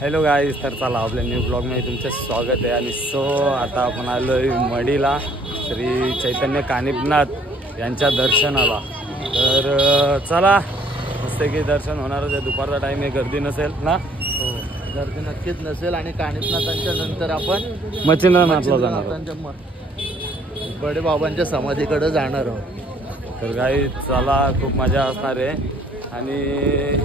Hello guys, तर चला आपल्या न्यू ब्लॉगमध्ये तुमचं स्वागत आहे. आणि आता आपण आलोय मडीला श्री चैतन्य कानिपनाथ यांच्या दर्शनाला. तर चला, मस्त की दर्शन होणारच आहे. दुपारचा टाइम आहे, गर्दी नसेल ना? हो, गर्दी नक्कीच नसेल. आणि कानिपनाथांच्या नंतर आपण मच्छिंद्रनाथला जाणार, बडे बाबांच्या समाधीकडे जाणार आहोत. तर गाईज चला, खूप मजा असणार आहे. आणि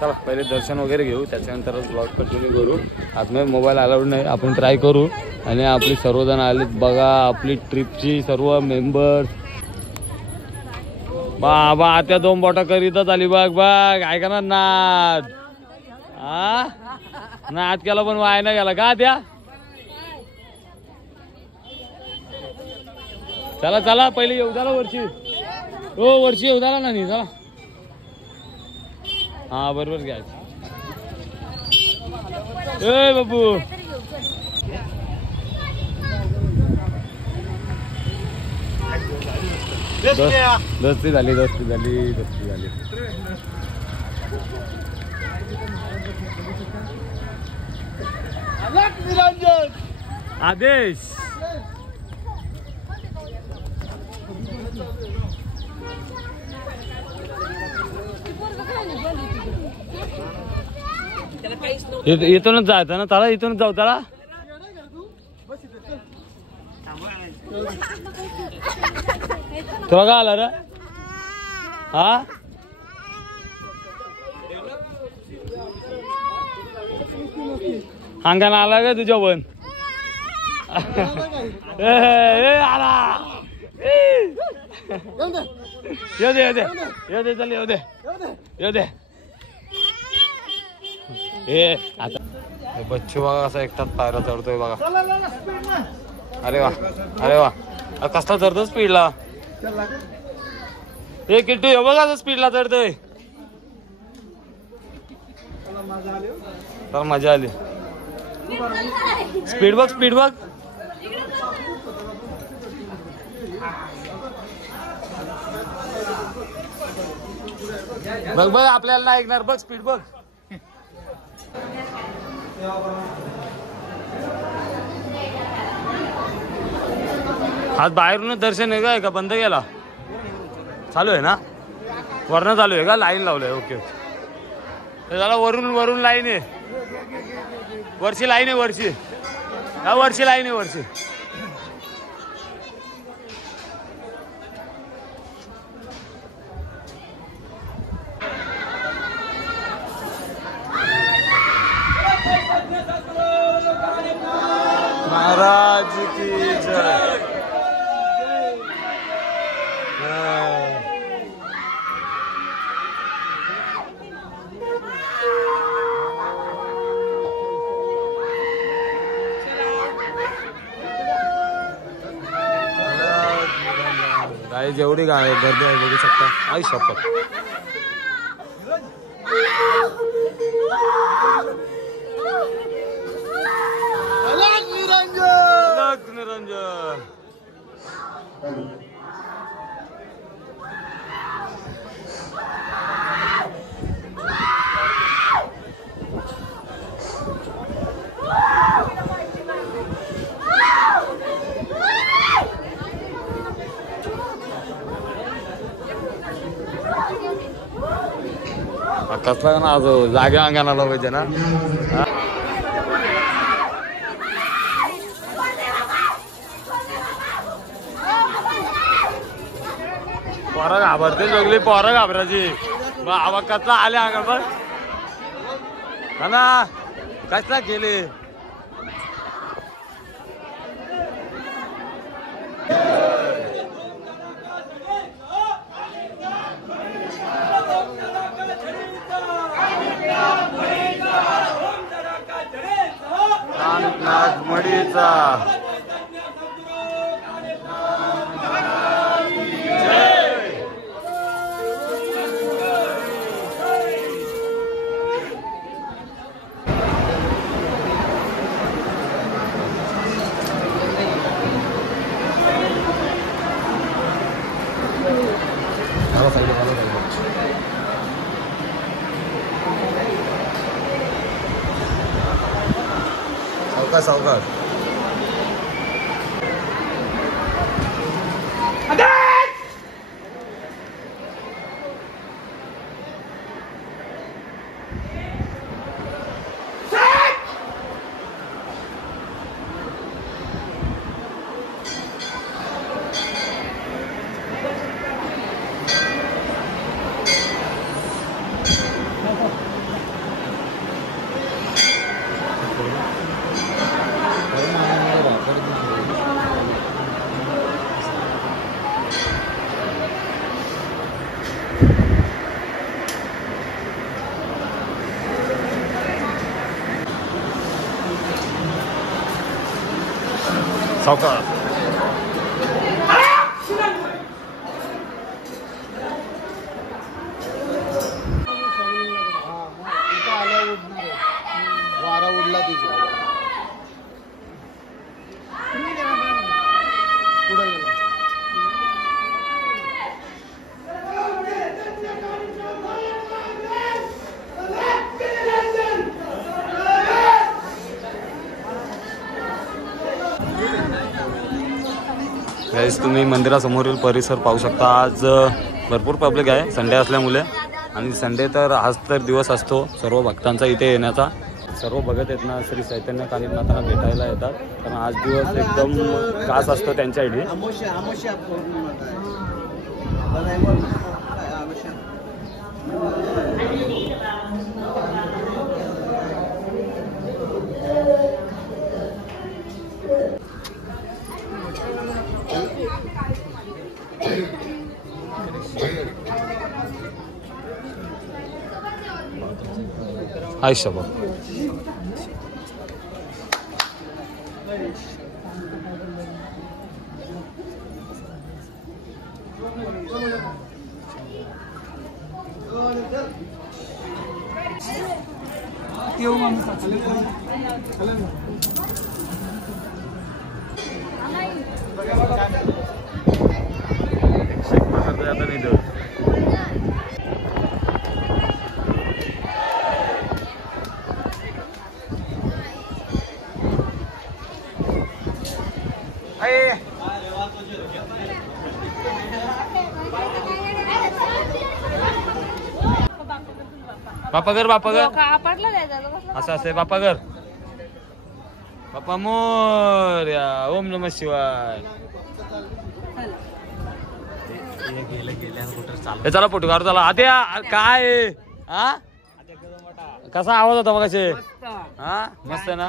चला पहिले दर्शन वगैरे घेऊ, त्याच्यानंतरच ब्लॉग कंटिन्यू करू. आतमध्ये मोबाईल अलाउड नाही, आपण ट्राय करू. आणि आपली सर्वजण आलेत बघा, आपली ट्रिपची सर्व मेंबर्स. बाबा आता 2 बोटा करीतच आली बघ बघ. ऐका ना, नाद नाद केला पण वाया नाही गेला का त्या. चला चला पहिले येऊ झाला वरची. हो वरची येऊ झाला ना, चला. हा बरोबर घ्यायचं. ए बाबू दोस्ती झाली. आदेश इथूनच जायचं ना त्याला, इथूनच जाऊ त्याला. तुला काय आला रे? हा अंगाने आला का तुझ्या पण? आला. येऊ दे चल, येऊ दे. हे आता बच्चू बघा कसा एकटाच पायरा चढतोय बघा. अरे वा कसला चढतो स्पीडला. हे किट्टू हे बघा स्पीडला चढतोय. तर मजा आली. स्पीड बघ बघ आपल्याला नाही ऐकणार. बघ स्पीड बघ. आज बाहेरूनच दर्शन आहे का बंद केला? चालू आहे ना, वरनं चालू आहे का? लाईन लावलंय. ओके त्याला वरून लाईन आहे. वरची लाईन आहे, वरची लाईन आहे. महाराज की जय. गाय जेवढी गाय गर्दी आहे बघू शकता. आई शपथ. निरंजन कसला ना, आज जागे अंगणाला पाहिजे ना. पोरं घाबरते, सगळी पोरं घाबरायची. आवा कसला आले अंगा बघ ना, कसला केले. कानिपनाथ मडीचा सावकाश सावकाश. सावकाश. वारा उडला तिथे पुढे गेला. गाईस तुम्ही मंदिरासमोरील परिसर पाहू शकता. आज भरपूर पब्लिक आहे संडे असल्यामुळे, आणि संडे तर आज तर दिवस असतो सर्व भक्तांचा इथे येण्याचा. सर्व भगत आहेत ना श्री चैतन्य कालीनाथांना भेटायला येतात, कारण आज दिवस एकदम खास असतो त्यांच्यासाठी. आयुष्य बघ. बापागर बापागर असं असं बापागर. बापा मोरया. ओम नमः शिवाय. चला फोटो काढू चला. आता काय हा कसा आवाज होता मगाशी? हा मस्त आहे ना.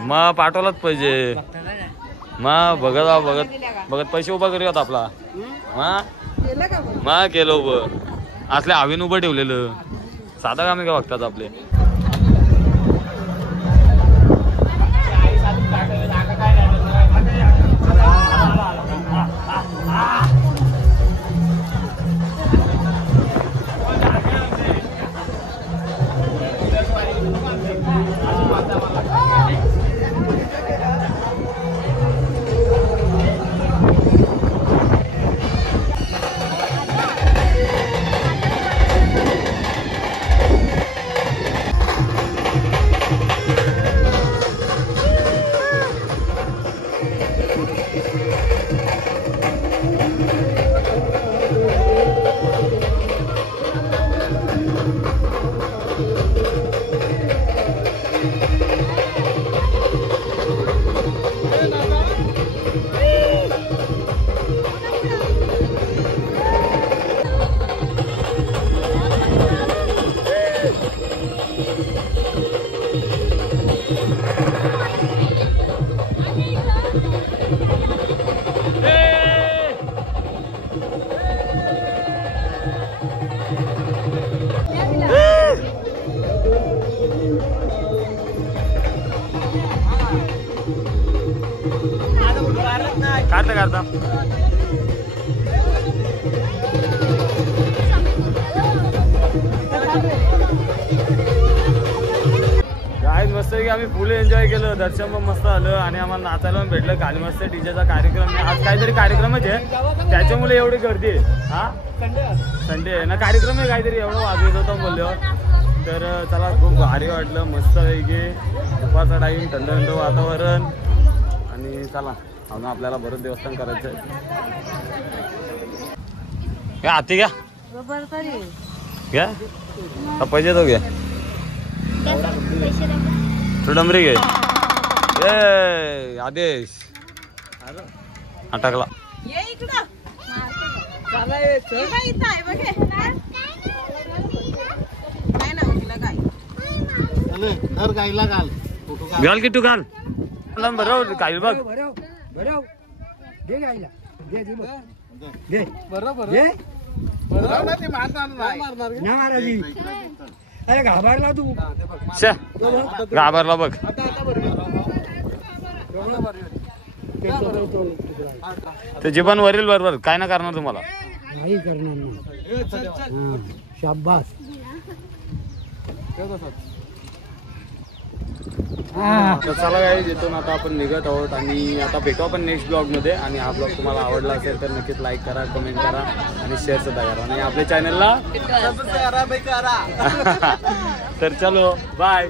मग पाठवलाच पाहिजे. मग बघत बघत बघत पैसे उभा करूयात आपला. मग केलं उभं असल्या हवेन उभं ठेवलेलं. साधा कामे का बघतात आपले. करता करता गाइस मस्त आम्ही फुल एन्जॉय केलं, दर्शन पण मस्त आलं आणि आम्हाला नाचायला पण भेटलं. खाली मस्त डीजेचा कार्यक्रम आहे, आज काहीतरी कार्यक्रमच आहे त्याच्यामुळे एवढी गर्दी आहे. हा संडे आहे ना, कार्यक्रम आहे काहीतरी, एवढं वाजवत होतं बोलल्यावर. तर चला खूप भारी वाटलं, मस्त पैकी दुपारचा टाईम, थंड थंड वातावरण. आणि चला अजून आपल्याला बरंच देवस्थान करायचं आहे. आती घ्या घ्या, पैसे तो घ्या, तू डमरी घे. ए आदेश अटकला. घाल की तू घाल बरोबर काय बघ. अरे घाबरला तू, घाबरला बघ. ते जीवन वरील बरोबर काय ना करणार तुम्हाला नाही करणार ना. शाबास. तर चला काय जिथून आता आपण निघत आहोत आणि आता भेटू आपण नेक्स्ट ब्लॉग मध्ये. आणि हा ब्लॉग तुम्हाला आवडला असेल तर नक्कीच लाईक करा, कमेंट करा आणि शेअर सुद्धा करा आणि आपल्या चॅनलला तर चलो बाय.